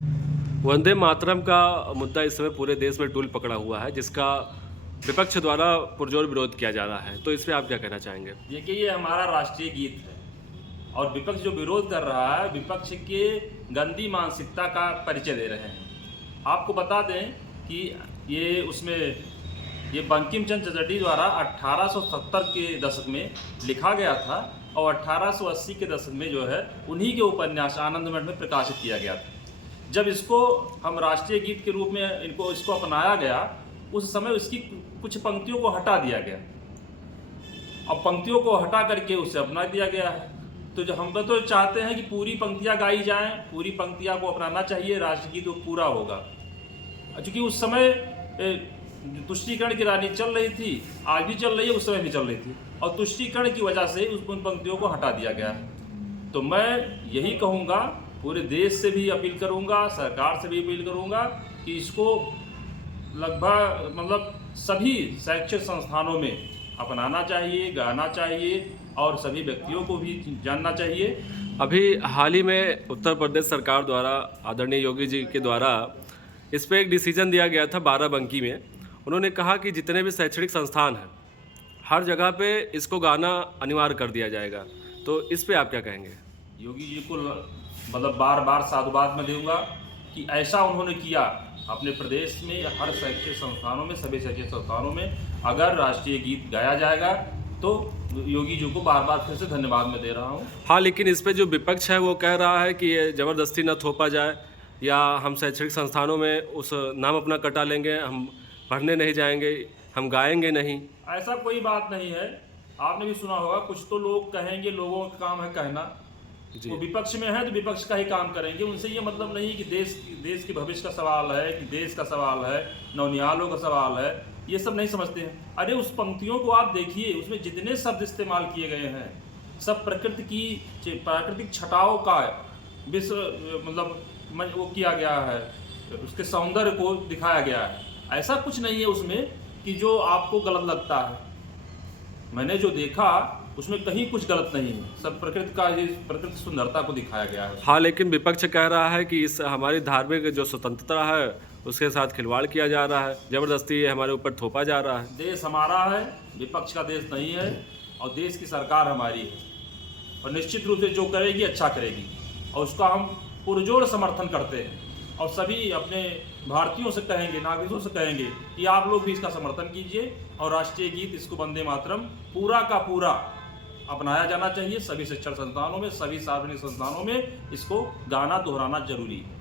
वंदे मातरम का मुद्दा इस समय पूरे देश में तूल पकड़ा हुआ है, जिसका विपक्ष द्वारा पुरजोर विरोध किया जा रहा है। तो इस पे आप क्या कहना चाहेंगे? देखिए, ये हमारा राष्ट्रीय गीत है और विपक्ष जो विरोध कर रहा है, विपक्ष के गंदी मानसिकता का परिचय दे रहे हैं। आपको बता दें कि ये बंकिम चंद्र चटर्जी द्वारा 1870 के दशक में लिखा गया था और 1880 के दशक में जो है उन्हीं के उपन्यास आनंद मठ में प्रकाशित किया गया था। जब इसको हम राष्ट्रीय गीत के रूप में इसको अपनाया गया, उस समय इसकी कुछ पंक्तियों को हटा दिया गया। अब पंक्तियों को हटा करके उसे अपना दिया गया है। तो जो हम तो चाहते हैं कि पूरी पंक्तियां गाई जाएं, पूरी पंक्तियां को अपनाना चाहिए, राष्ट्रगीत वो पूरा होगा। क्योंकि उस समय तुष्टीकरण की राजनीति चल रही थी, आज भी चल रही है, उस समय भी चल रही थी, और तुष्टीकरण की वजह से उन पंक्तियों को हटा दिया गया है। तो मैं यही कहूँगा, पूरे देश से भी अपील करूँगा, सरकार से भी अपील करूँगा कि इसको लगभग सभी शैक्षिक संस्थानों में अपनाना चाहिए, गाना चाहिए और सभी व्यक्तियों को भी जानना चाहिए। अभी हाल ही में उत्तर प्रदेश सरकार द्वारा आदरणीय योगी जी के द्वारा इस पे एक डिसीजन दिया गया था बाराबंकी में। उन्होंने कहा कि जितने भी शैक्षणिक संस्थान हैं, हर जगह पे इसको गाना अनिवार्य कर दिया जाएगा। तो इस पे आप क्या कहेंगे? योगी जी को बार बार साधुवाद में दूंगा कि ऐसा उन्होंने किया अपने प्रदेश में हर शैक्षिक संस्थानों में, सभी शैक्षिक संस्थानों में अगर राष्ट्रीय गीत गाया जाएगा तो योगी जी को बार बार फिर से धन्यवाद मैं दे रहा हूँ। हाँ, लेकिन इस पे जो विपक्ष है वो कह रहा है कि ये ज़बरदस्ती न थोपा जाए, या हम शैक्षणिक संस्थानों में उस नाम अपना कटा लेंगे, हम पढ़ने नहीं जाएंगे, हम गाएंगे नहीं। ऐसा कोई बात नहीं है। आपने भी सुना होगा, कुछ तो लोग कहेंगे, लोगों का काम है कहना। वो विपक्ष में है तो विपक्ष का ही काम करेंगे। उनसे ये मतलब नहीं कि देश के भविष्य का सवाल है, कि देश का सवाल है, नवनिहालों का सवाल है, ये सब नहीं समझते हैं। अरे उस पंक्तियों को आप देखिए, उसमें जितने शब्द इस्तेमाल किए गए हैं सब प्राकृतिक छटाओं का वो किया गया है, उसके सौंदर्य को दिखाया गया है। ऐसा कुछ नहीं है उसमें कि जो आपको गलत लगता है। मैंने जो देखा उसमें कहीं कुछ गलत नहीं है, सब प्रकृति सुंदरता को दिखाया गया है। हाँ, लेकिन विपक्ष कह रहा है कि इस हमारी धार्मिक जो स्वतंत्रता है उसके साथ खिलवाड़ किया जा रहा है, ज़बरदस्ती हमारे ऊपर थोपा जा रहा है। देश हमारा है, विपक्ष का देश नहीं है, और देश की सरकार हमारी है और निश्चित रूप से जो करेगी अच्छा करेगी, और उसका हम पुरजोर समर्थन करते हैं। और सभी अपने भारतीयों से कहेंगे, नागरिकों से कहेंगे कि आप लोग भी इसका समर्थन कीजिए और राष्ट्रीय गीत इसको वंदे मातरम पूरा का पूरा अपनाया जाना चाहिए। सभी शिक्षण संस्थानों में, सभी सार्वजनिक संस्थानों में इसको गाना दोहराना जरूरी है।